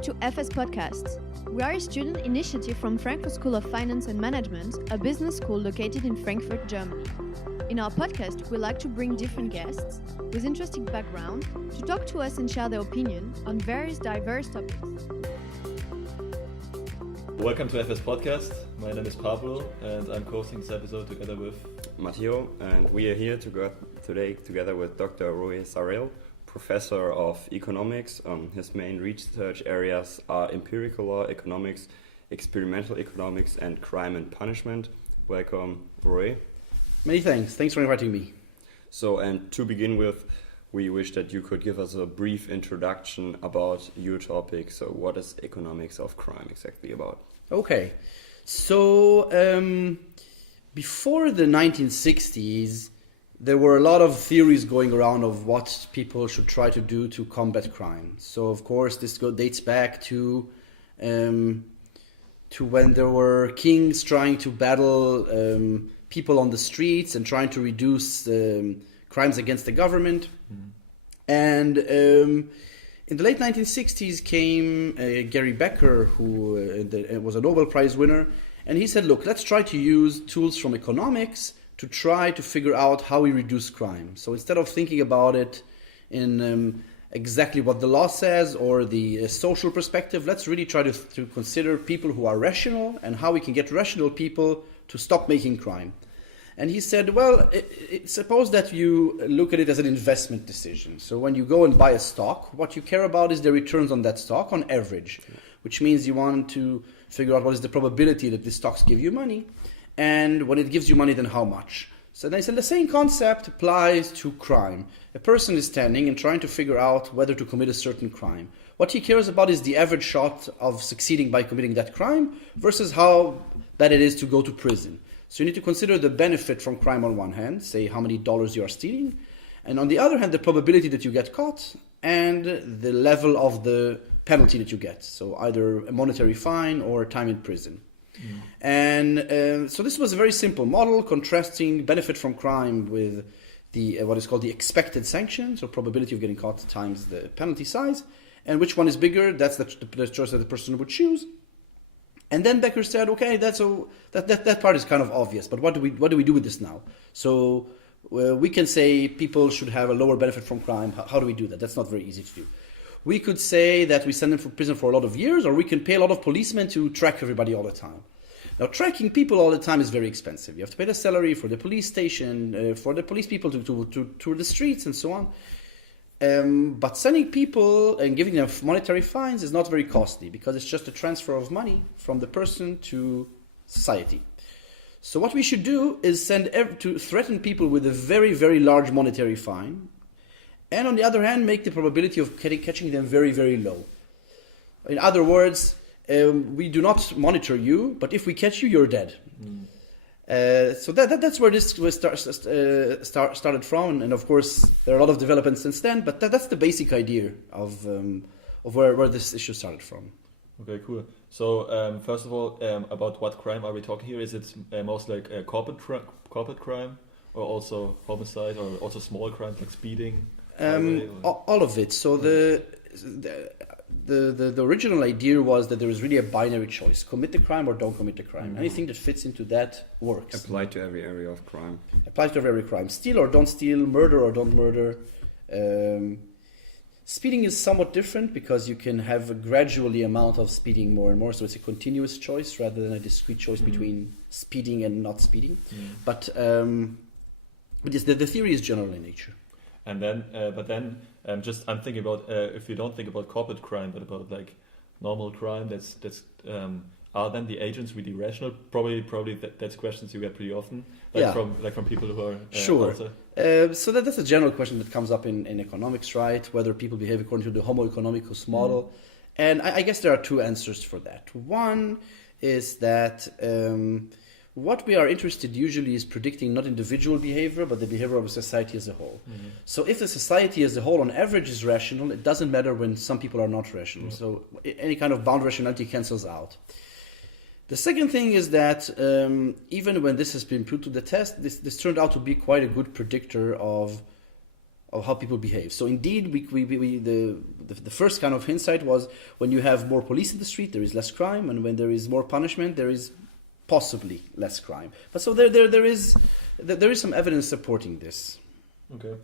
Welcome to FS Podcasts. We are a student initiative from Frankfurt School of Finance and Management, a business school located in Frankfurt, Germany. In our podcast, we like to bring different guests with interesting background to talk to us and share their opinion on various diverse topics. Welcome to FS Podcast. My name is Pablo and I'm hosting this episode together with Matteo, and we are here today together with Dr. Roee Sarel, Professor of Economics. His main research areas are empirical law, economics, experimental economics, and crime and punishment. Welcome, Roee. Many thanks. Thanks for inviting me. So, and to begin with, we wish that you could give us a brief introduction about your topic. So, what is economics of crime exactly about? Okay. So, before the 1960s, there were a lot of theories going around of what people should try to do to combat crime. So, of course, this dates back to when there were kings trying to battle people on the streets and trying to reduce crimes against the government. Mm. And in the late 1960s came Gary Becker, who was a Nobel Prize winner, and he said, look, let's try to use tools from economics to try to figure out how we reduce crime. So instead of thinking about it in exactly what the law says or the social perspective, let's really try to consider people who are rational and how we can get rational people to stop making crime. And he said, well, suppose that you look at it as an investment decision. So when you go and buy a stock, what you care about is the returns on that stock on average, which means you want to figure out what is the probability that the stocks give you money. And when it gives you money, then how much? So they said the same concept applies to crime. A person is standing and trying to figure out whether to commit a certain crime. What he cares about is the average shot of succeeding by committing that crime versus how bad it is to go to prison. So you need to consider the benefit from crime on one hand, say how many dollars you are stealing, and on the other hand, the probability that you get caught and the level of the penalty that you get. So either a monetary fine or time in prison. Mm. And so this was a very simple model contrasting benefit from crime with the what is called the expected sanctions, or probability of getting caught times the penalty size. And which one is bigger? That's the choice that the person would choose. And then Becker said, okay, that part is kind of obvious, but what do we do with this now? So we can say people should have a lower benefit from crime. How do we do that? That's not very easy to do. We could say that we send them to prison for a lot of years, or we can pay a lot of policemen to track everybody all the time. Now, tracking people all the time is very expensive. You have to pay the salary for the police station, for the police people to tour the streets and so on. But sending people and giving them monetary fines is not very costly because it's just a transfer of money from the person to society. So what we should do is to threaten people with a very, very large monetary fine, and on the other hand, make the probability of catching them very, very low. In other words, we do not monitor you, but if we catch you, you're dead. Mm. So that's where this was started from, and of course there are a lot of developments since then. But that's the basic idea of where this issue started from. Okay, cool. So first of all, about what crime are we talking here? Is it mostly like corporate crime, or also homicide, or also small crimes like speeding? All of it. So the original idea was that there is really a binary choice: commit the crime or don't commit the crime. Mm-hmm. Anything that fits into that works. Applied to every area of crime. Applied to every crime. Steal or don't steal, murder or don't murder. Speeding is somewhat different because you can have a gradually amount of speeding more and more, so it's a continuous choice rather than a discrete choice between speeding and not speeding. But yes, the theory is general in nature. And then, just I'm thinking about if you don't think about corporate crime, but about like normal crime. That's are then the agents really rational? Probably that's questions you get pretty often, from people who are sure. Also... So that's a general question that comes up in economics, right? Whether people behave according to the Homo economicus model, and I guess there are two answers for that. One is that. What we are interested usually is predicting not individual behavior, but the behavior of a society as a whole. Mm-hmm. So if the society as a whole on average is rational, it doesn't matter when some people are not rational. Mm-hmm. So any kind of bound rationality cancels out. The second thing is that even when this has been put to the test, this turned out to be quite a good predictor of how people behave. So indeed, the the first kind of insight was when you have more police in the street, there is less crime, and when there is more punishment, there is possibly less crime. But so there is some evidence supporting this. Okay.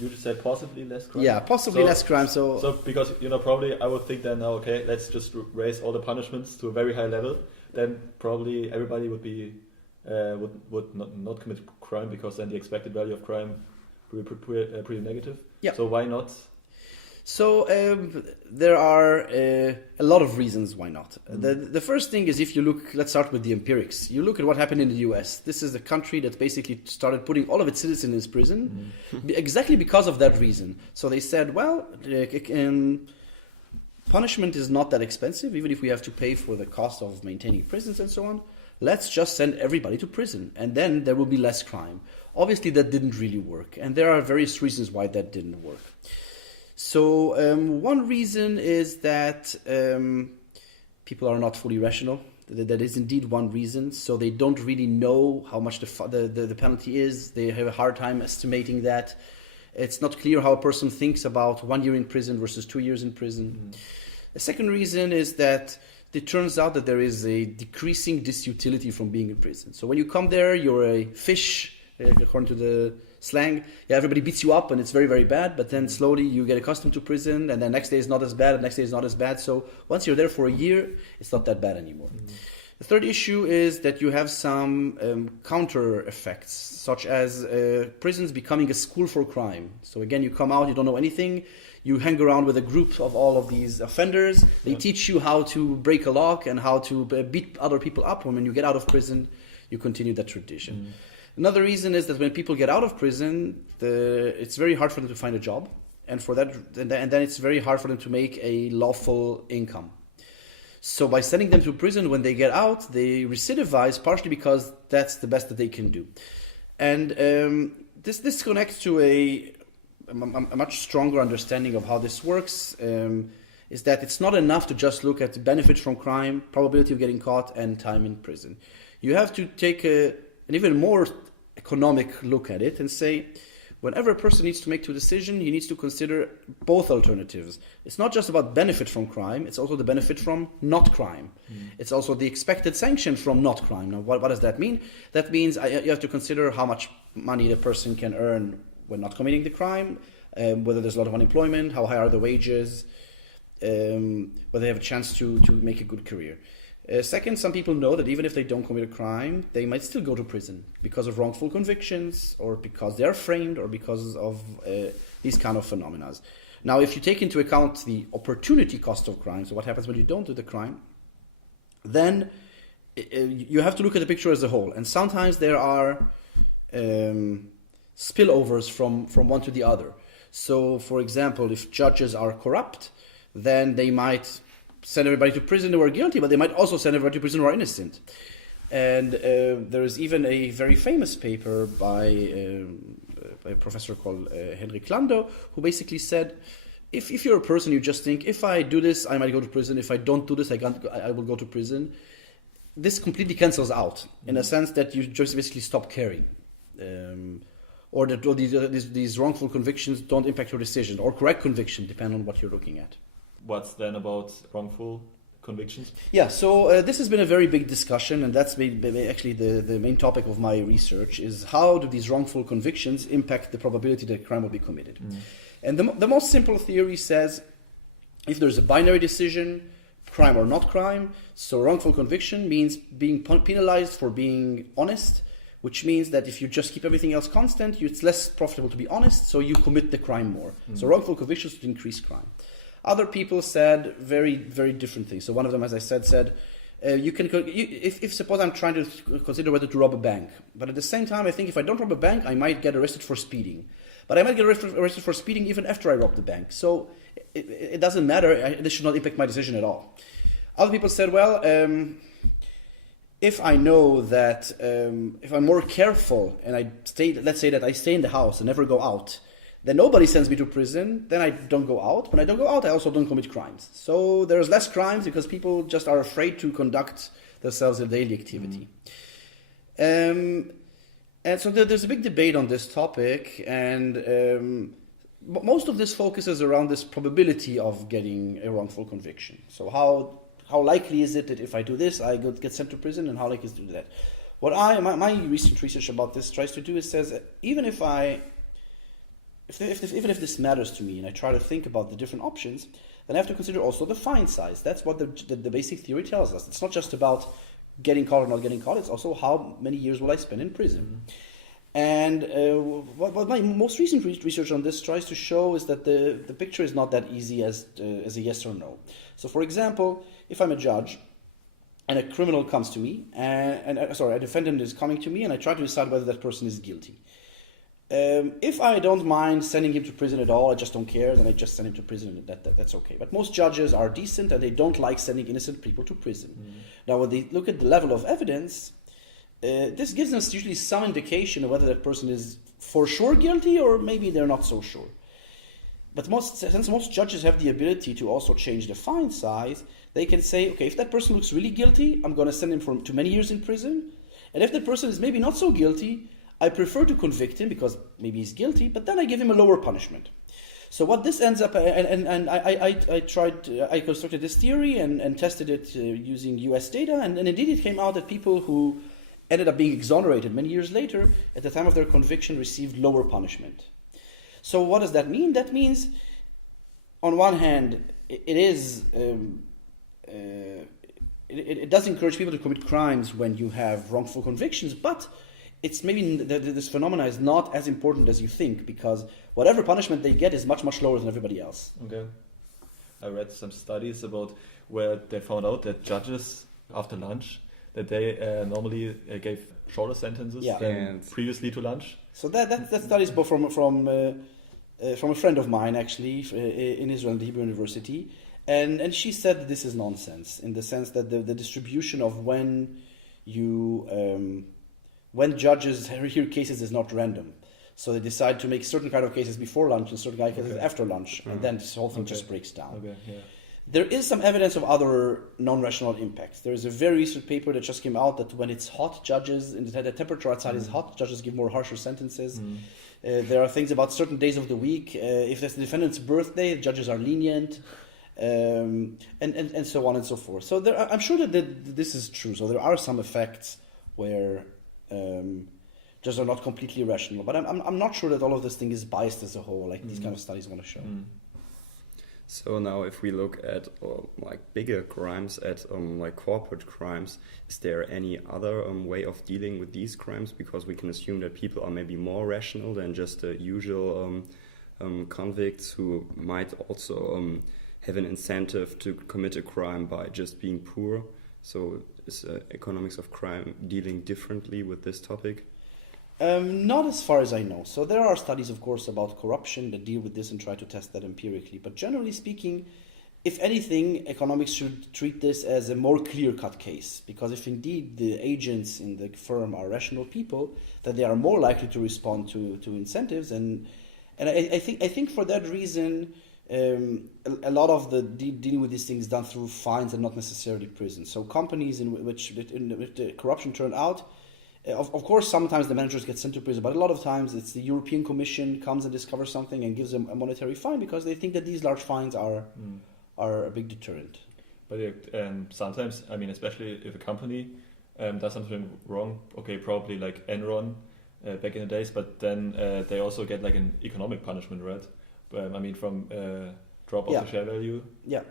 You just said possibly less crime? Yeah, possibly less crime. So because, probably I would think then, okay, let's just raise all the punishments to a very high level. Then probably everybody would be would not commit crime, because then the expected value of crime would be pretty negative. Yeah. So why not? So there are a lot of reasons why not. The first thing is, if you look, let's start with the empirics. You look at what happened in the US. This is a country that basically started putting all of its citizens in prison exactly because of that reason. So they said, well, punishment is not that expensive, even if we have to pay for the cost of maintaining prisons and so on. Let's just send everybody to prison, and then there will be less crime. Obviously, that didn't really work, and there are various reasons why that didn't work. So one reason is that people are not fully rational. That is indeed one reason. So they don't really know how much the penalty is. They have a hard time estimating that. It's not clear how a person thinks about 1 year in prison versus 2 years in prison. The second reason is that it turns out that there is a decreasing disutility from being in prison. So when you come there, you're a fish, according to the slang. Yeah, everybody beats you up and it's very, very bad, but then slowly you get accustomed to prison, and then next day is not as bad, and next day is not as bad. So once you're there for a year, it's not that bad anymore. The third issue is that you have some counter effects, such as prisons becoming a school for crime. So again, you come out, you don't know anything, you hang around with a group of all of these offenders, they teach you how to break a lock and how to beat other people up, and when you get out of prison, you continue that tradition. Another reason is that when people get out of prison, it's very hard for them to find a job, and then it's very hard for them to make a lawful income. So by sending them to prison when they get out, they recidivize, partially because that's the best that they can do. And this connects to a much stronger understanding of how this works, is that it's not enough to just look at the benefits from crime, probability of getting caught, and time in prison. You have to take an even more economic look at it and say, whenever a person needs to make a decision, he needs to consider both alternatives. It's not just about benefit from crime, it's also the benefit from not crime. It's also the expected sanction from not crime. Now, what does that mean? That means you have to consider how much money the person can earn when not committing the crime, whether there's a lot of unemployment, how high are the wages, whether they have a chance to make a good career. Second, some people know that even if they don't commit a crime, they might still go to prison because of wrongful convictions, or because they are framed, or because of these kind of phenomena. Now, if you take into account the opportunity cost of crime, so what happens when you don't do the crime, then you have to look at the picture as a whole. And sometimes there are spillovers from one to the other. So, for example, if judges are corrupt, then they might send everybody to prison who are guilty, but they might also send everybody to prison who are innocent. And there is even a very famous paper by a professor called Henrik Lando, who basically said, if you're a person, you just think, if I do this, I might go to prison. If I don't do this, I will go to prison. This completely cancels out, in a sense that you just basically stop caring. Or that these wrongful convictions don't impact your decision, or correct conviction, depending on what you're looking at. What's then about wrongful convictions? Yeah, so this has been a very big discussion, and that's actually the main topic of my research, is how do these wrongful convictions impact the probability that a crime will be committed. And the most simple theory says, if there's a binary decision, crime or not crime, so wrongful conviction means being penalized for being honest, which means that if you just keep everything else constant, it's less profitable to be honest, so you commit the crime more. So wrongful convictions would increase crime. Other people said very, very different things. So one of them, as I said, if suppose I'm trying to consider whether to rob a bank, but at the same time I think if I don't rob a bank, I might get arrested for speeding. But I might get arrested for speeding even after I rob the bank. So it doesn't matter. This should not impact my decision at all. Other people said, well, if I know that if I'm more careful and let's say that I stay in the house and never go out, then nobody sends me to prison, then I don't go out. When I don't go out, I also don't commit crimes. So there's less crimes because people just are afraid to conduct themselves in daily activity. And so there's a big debate on this topic, and most of this focuses around this probability of getting a wrongful conviction. So how likely is it that if I do this, I get sent to prison, and how likely is it to do that? What my recent research about this tries to do is says that even if this matters to me and I try to think about the different options, then I have to consider also the fine size. That's what the basic theory tells us. It's not just about getting caught or not getting caught, it's also how many years will I spend in prison. Mm-hmm. And what my most recent research on this tries to show is that the picture is not that easy as a yes or no. So for example, if I'm a judge and a criminal comes to me, a defendant is coming to me, and I try to decide whether that person is guilty. If I don't mind sending him to prison at all, I just don't care, then I just send him to prison, and that's okay. But most judges are decent, and they don't like sending innocent people to prison. Mm-hmm. Now, when they look at the level of evidence, this gives us usually some indication of whether that person is for sure guilty, or maybe they're not so sure. But since most judges have the ability to also change the fine size, they can say, okay, if that person looks really guilty, I'm going to send him to many years in prison. And if that person is maybe not so guilty, I prefer to convict him because maybe he's guilty, but then I give him a lower punishment. So what this ends up, and I constructed this theory and tested it using US data, and indeed it came out that people who ended up being exonerated many years later, at the time of their conviction, received lower punishment. So what does that mean? That means, on one hand, it does encourage people to commit crimes when you have wrongful convictions, but it's maybe this phenomena is not as important as you think, because whatever punishment they get is much, much lower than everybody else. Okay. I read some studies about where they found out that judges, after lunch, that they normally gave shorter sentences than previously to lunch. So that study is both from a friend of mine, actually, in Israel, at the Hebrew University. And she said that this is nonsense, in the sense that the distribution of when judges hear cases is not random. So they decide to make certain kind of cases before lunch and certain kind of cases after lunch, and then this whole thing just breaks down. Okay, yeah. There is some evidence of other non-rational impacts. There is a very recent paper that just came out that when it's hot, the temperature outside is hot, judges give more harsher sentences. There are things about certain days of the week. If it's the defendant's birthday, the judges are lenient, and so on and so forth. So I'm sure that this is true. So there are some effects where judges are not completely rational. But I'm not sure that all of this thing is biased as a whole, like these kind of studies want to show. So now if we look at bigger crimes, at corporate crimes, is there any other way of dealing with these crimes? Because we can assume that people are maybe more rational than just the usual convicts who might also have an incentive to commit a crime by just being poor. So is economics of crime dealing differently with this topic? Not as far as I know. So there are studies, of course, about corruption that deal with this and try to test that empirically. But generally speaking, if anything, economics should treat this as a more clear-cut case. Because if indeed the agents in the firm are rational people, then they are more likely to respond to incentives. And I think for that reason, a lot of the dealing with these things is done through fines and not necessarily prison. So companies in which the corruption turned out, of course, sometimes the managers get sent to prison, but a lot of times it's the European Commission comes and discovers something and gives them a monetary fine because they think that these large fines are a big deterrent. But sometimes, I mean, especially if a company does something wrong, okay, probably like Enron back in the days, but then they also get like an economic punishment, right? I mean, from drop of the share value. Yeah.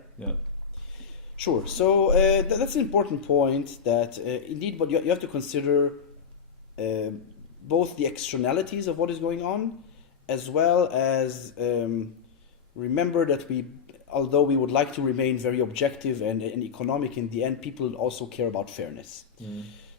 Sure. So that's an important point that indeed, but you have to consider both the externalities of what is going on, as well as remember that although we would like to remain very objective and economic, in the end, people also care about fairness.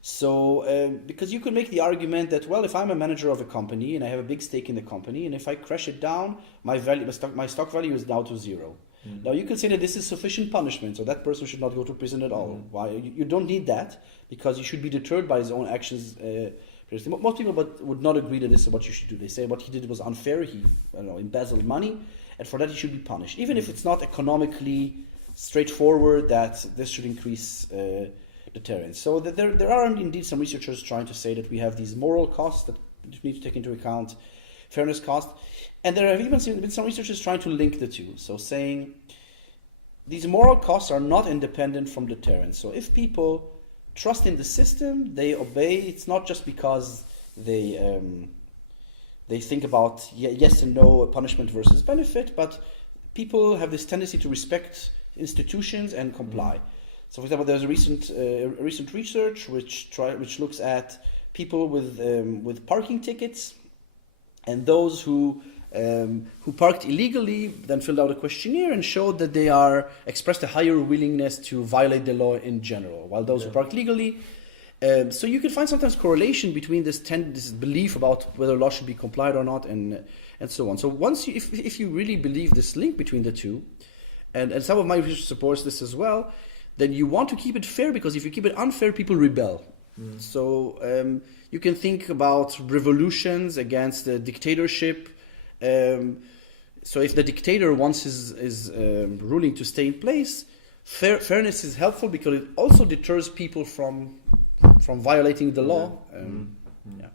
So, because you could make the argument that, well, if I'm a manager of a company and I have a big stake in the company, and if I crash it down, my stock value is down to zero. Now, you could say that this is sufficient punishment, so that person should not go to prison at all. Why? You don't need that, because you should be deterred by his own actions. Most people would not agree that this is what you should do. They say what he did was unfair. He embezzled money, and for that he should be punished. Even if it's not economically straightforward that this should increase deterrence. So that there are indeed some researchers trying to say that we have these moral costs that we need to take into account. fairness cost. And there have even been some researchers trying to link the two. So saying these moral costs are not independent from deterrence. So if people trust in the system, they obey. It's not just because they think about yes and no, punishment versus benefit, but people have this tendency to respect institutions and comply. So, for example, there's a recent research which looks at people with parking tickets, and those who parked illegally then filled out a questionnaire and showed that they expressed a higher willingness to violate the law in general, while those who parked legally. So you can find sometimes correlation between this belief about whether law should be complied or not, and so on. So if you really believe this link between the two, and some of my research supports this as well, then you want to keep it fair, because if you keep it unfair, people rebel. So you can think about revolutions against the dictatorship. So if the dictator wants his ruling to stay in place, fairness is helpful because it also deters people from violating the law. Yeah.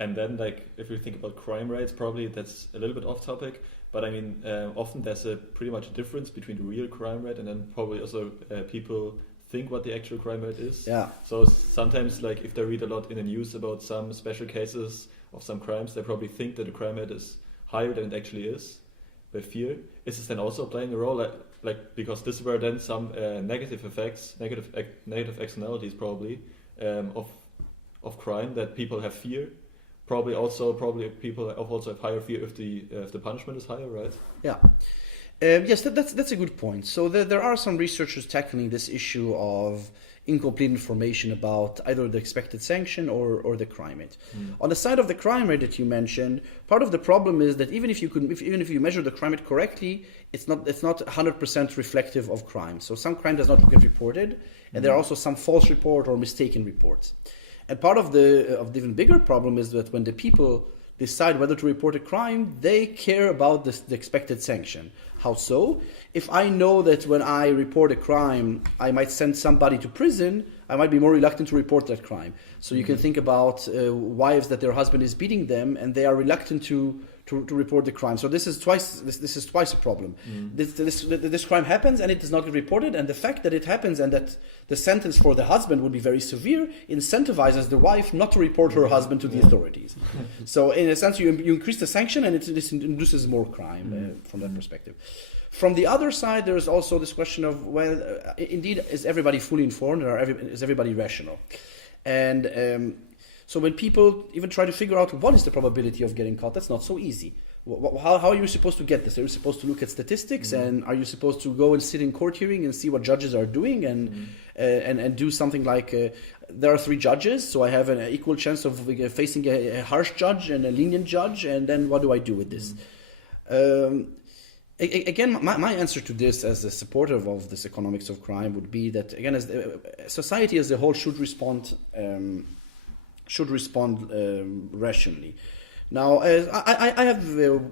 And then, like, if we think about crime rates, probably that's a little bit off topic, but I mean, often there's pretty much a difference between the real crime rate and then probably also people think what the actual crime rate is. Yeah. So sometimes, like, if they read a lot in the news about some special cases of some crimes, they probably think that the crime rate is higher than it actually is, by fear. Is this then also playing a role, like because this were then some negative effects, negative externalities probably of crime, that people have fear? Probably people also have higher fear if the punishment is higher, right? Yeah. Yes, that's a good point. So there are some researchers tackling this issue of incomplete information about either the expected sanction or the crime rate. On the side of the crime rate that you mentioned, part of the problem is that even if you measure the crime rate correctly, it's not 100% reflective of crime. So some crime does not get reported, and there are also some false report or mistaken reports. And part of the even bigger problem is that when the people decide whether to report a crime, they care about the expected sanction. How so? If I know that when I report a crime, I might send somebody to prison, I might be more reluctant to report that crime. So you can think about wives that their husband is beating them, and they are reluctant to report the crime. So this is twice a problem. This crime happens and it does not get reported, and the fact that it happens and that the sentence for the husband would be very severe incentivizes the wife not to report her husband to the authorities. So in a sense, you increase the sanction, and this induces more crime from that perspective. From the other side, there is also this question of, indeed, is everybody fully informed, or is everybody rational? And so when people even try to figure out what is the probability of getting caught, that's not so easy. How are you supposed to get this? Are you supposed to look at statistics, and are you supposed to go and sit in court hearing and see what judges are doing, and do something like there are 3 judges, so I have an equal chance of facing a harsh judge and a lenient judge, and then what do I do with this? Again, my answer to this, as a supporter of this economics of crime, would be that, again, as society as a whole should respond rationally. Now, I have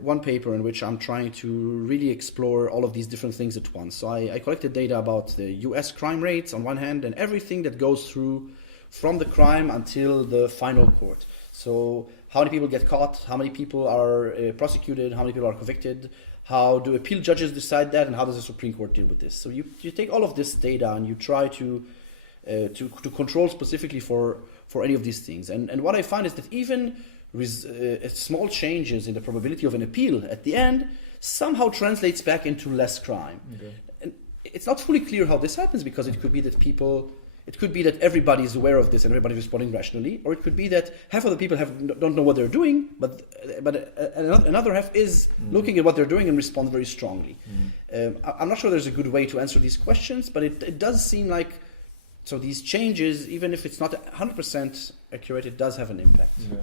one paper in which I'm trying to really explore all of these different things at once. So I collected data about the US crime rates on one hand, and everything that goes through from the crime until the final court. So how many people get caught, how many people are prosecuted, how many people are convicted, how do appeal judges decide that, and how does the Supreme Court deal with this? So you take all of this data and you try to control specifically for any of these things. And what I find is that even small changes in the probability of an appeal at the end somehow translates back into less crime. Okay. And it's not fully clear how this happens, because it could be that everybody is aware of this and everybody is responding rationally, or it could be that half of the people don't know what they're doing, but another half is looking at what they're doing and respond very strongly. I'm not sure there's a good way to answer these questions, but it does seem like, so these changes, even if it's not 100% accurate, it does have an impact. Yeah.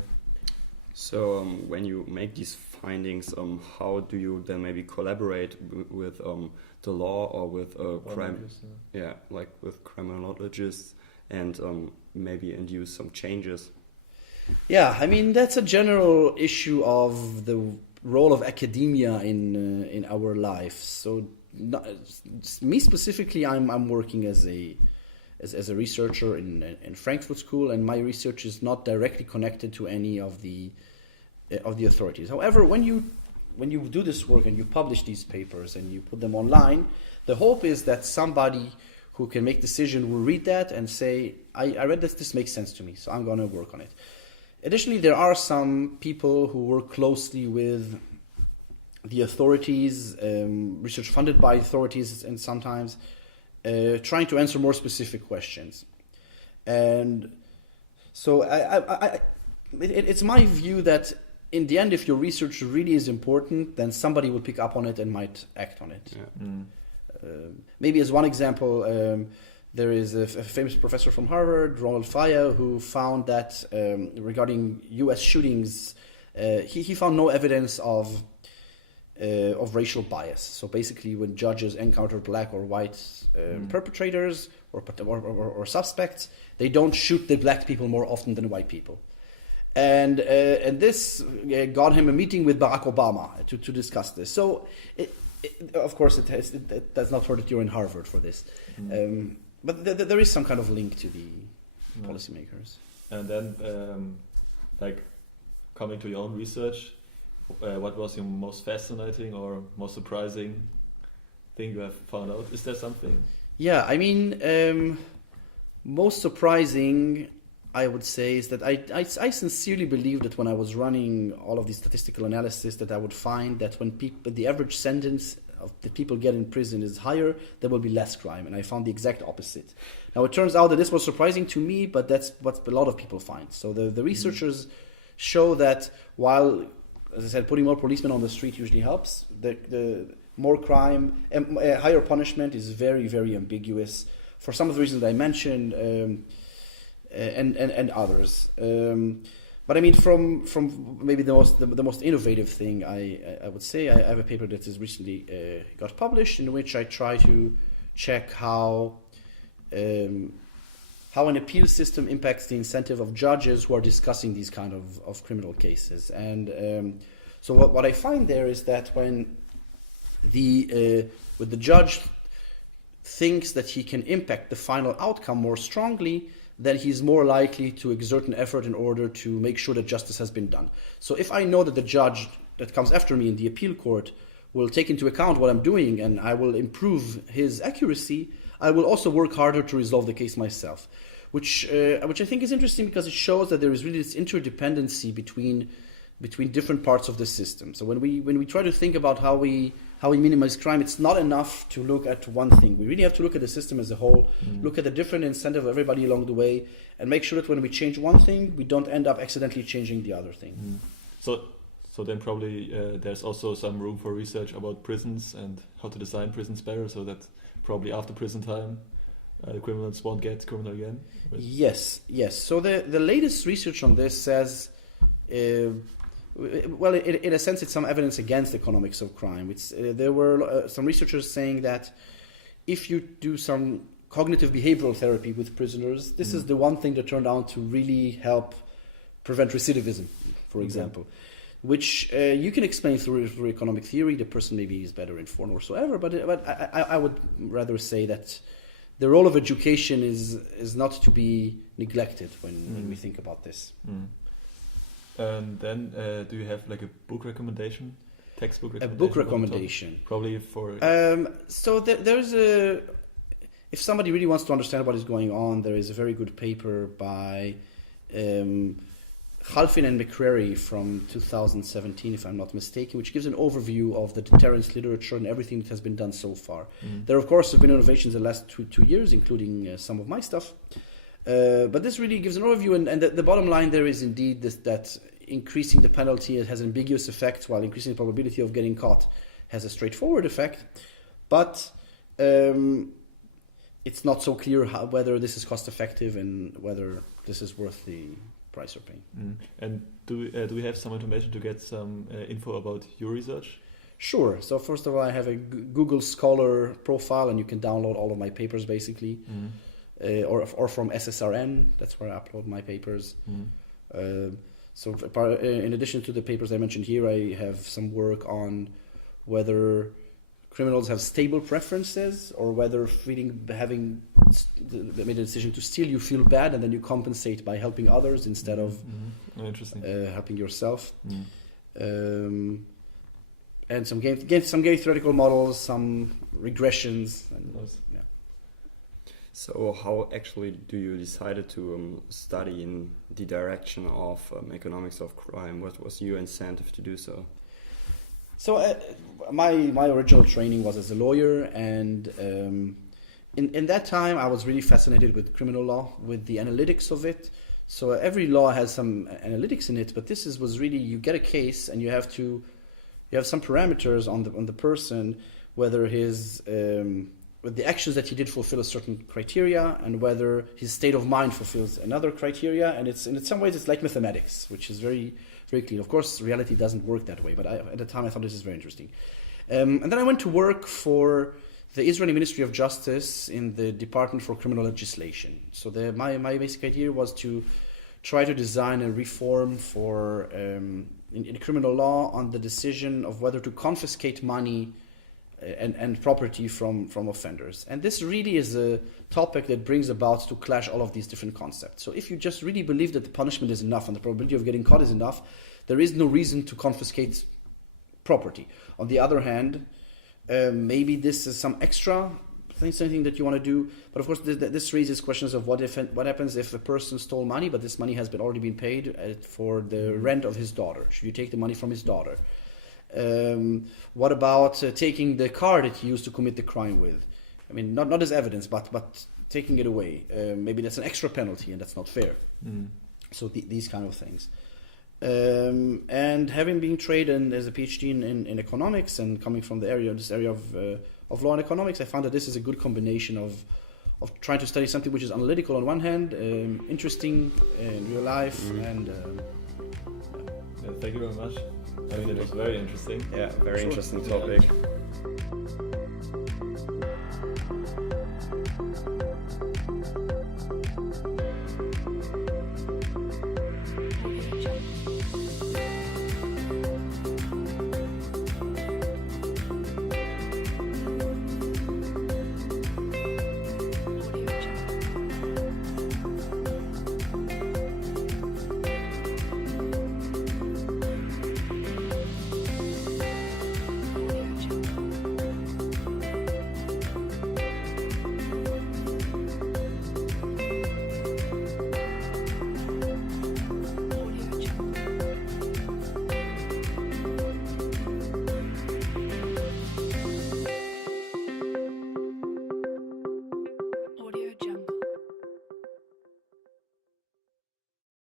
So when you make these findings, how do you then maybe collaborate with the law or with crime? Yeah, like with criminologists, and maybe induce some changes. Yeah, I mean, that's a general issue of the role of academia in our life. So me specifically, I'm working as a researcher in Frankfurt School, and my research is not directly connected to any of the of the authorities. However, when you do this work and you publish these papers and you put them online, the hope is that somebody who can make decision will read that and say, I read this makes sense to me, so I'm going to work on it. Additionally, there are some people who work closely with the authorities, research funded by authorities, and sometimes trying to answer more specific questions. And so it's my view that in the end, if your research really is important, then somebody will pick up on it and might act on it. Yeah. Maybe as one example, there is a famous professor from Harvard, Ronald Faya, who found that regarding U.S. shootings, he found no evidence of racial bias. So basically, when judges encounter black or white perpetrators or suspects, they don't shoot the black people more often than white people. And this got him a meeting with Barack Obama to discuss this. So, of course, it does not hurt that you're in Harvard for this. But there is some kind of link to the policymakers. And then, coming to your own research, what was your most fascinating or most surprising thing you have found out? Is there something? Yeah, I mean, most surprising, I would say, is that I sincerely believe that when I was running all of these statistical analysis, that I would find that when the average sentence of the people get in prison is higher, there will be less crime. And I found the exact opposite. Now, it turns out that this was surprising to me, but that's what a lot of people find. So the researchers show that while, as I said, putting more policemen on the street usually helps, the more crime, higher punishment is very, very ambiguous for some of the reasons that I mentioned, and others. But I mean, from maybe the most innovative thing, I would say, I have a paper that has recently got published in which I try to check how an appeal system impacts the incentive of judges who are discussing these kind of criminal cases. And so what I find there is that when the judge thinks that he can impact the final outcome more strongly, then he's more likely to exert an effort in order to make sure that justice has been done. So if I know that the judge that comes after me in the appeal court will take into account what I'm doing and I will improve his accuracy, I will also work harder to resolve the case myself, which I think is interesting because it shows that there is really this interdependency between different parts of the system. So when we try to think about how we minimize crime, it's not enough to look at one thing. We really have to look at the system as a whole, look at the different incentive of everybody along the way, and make sure that when we change one thing, we don't end up accidentally changing the other thing. So then probably there's also some room for research about prisons and how to design prisons better, so that probably after prison time, the criminals won't get criminal again. Yes. So the latest research on this says, well, in a sense, it's some evidence against economics of crime. There were some researchers saying that if you do some cognitive behavioral therapy with prisoners, this is the one thing that turned out to really help prevent recidivism, for example, which you can explain through economic theory. The person maybe is better informed or whatsoever, but I would rather say that the role of education is not to be neglected when we think about this. And then, do you have like a book recommendation, textbook recommendation? A book recommendation, probably for. So there's if somebody really wants to understand what is going on, there is a very good paper by Halfin and McCrary from 2017, if I'm not mistaken, which gives an overview of the deterrence literature and everything that has been done so far. There, of course, have been innovations in the last two years, including some of my stuff. But this really gives an overview, and the bottom line there is indeed that increasing the penalty has an ambiguous effect, while increasing the probability of getting caught has a straightforward effect. But it's not so clear whether this is cost effective and whether this is worth the price you're paying. And do we have some information to get some info about your research? Sure. So first of all, I have a Google Scholar profile, and you can download all of my papers basically. Or from SSRN, that's where I upload my papers. So in addition to the papers I mentioned here, I have some work on whether criminals have stable preferences or whether having made a decision to steal, you feel bad and then you compensate by helping others instead of helping yourself. and some game theoretical models, some regressions. And, yeah. So how actually do you decide to study in the direction of economics of crime? What was your incentive to do so? So my original training was as a lawyer, and in that time I was really fascinated with criminal law, with the analytics of it. So every law has some analytics in it, but was really, you get a case and you have some parameters on the person, whether with the actions that he did fulfill a certain criteria, and whether his state of mind fulfills another criteria. And in some ways it's like mathematics, which is very, very clean. Of course, reality doesn't work that way, but at the time I thought this is very interesting. And then I went to work for the Israeli Ministry of Justice in the Department for Criminal Legislation. So my basic idea was to try to design a reform for in criminal law on the decision of whether to confiscate money and property from offenders. And this really is a topic that brings about to clash all of these different concepts. So if you just really believe that the punishment is enough and the probability of getting caught is enough, there is no reason to confiscate property. On the other hand, maybe this is some extra something that you want to do, but of course this raises questions of what happens if a person stole money, but this money has already been paid for the rent of his daughter. Should you take the money from his daughter? What about taking the car that he used to commit the crime with? I mean, not as evidence, but taking it away. Maybe that's an extra penalty, and that's not fair. So these kind of things. And having been trained as a PhD in economics and coming from this area of law and economics, I found that this is a good combination of trying to study something which is analytical on one hand, interesting in real life, and thank you very much. I mean, it was very interesting. Yeah, very interesting topic.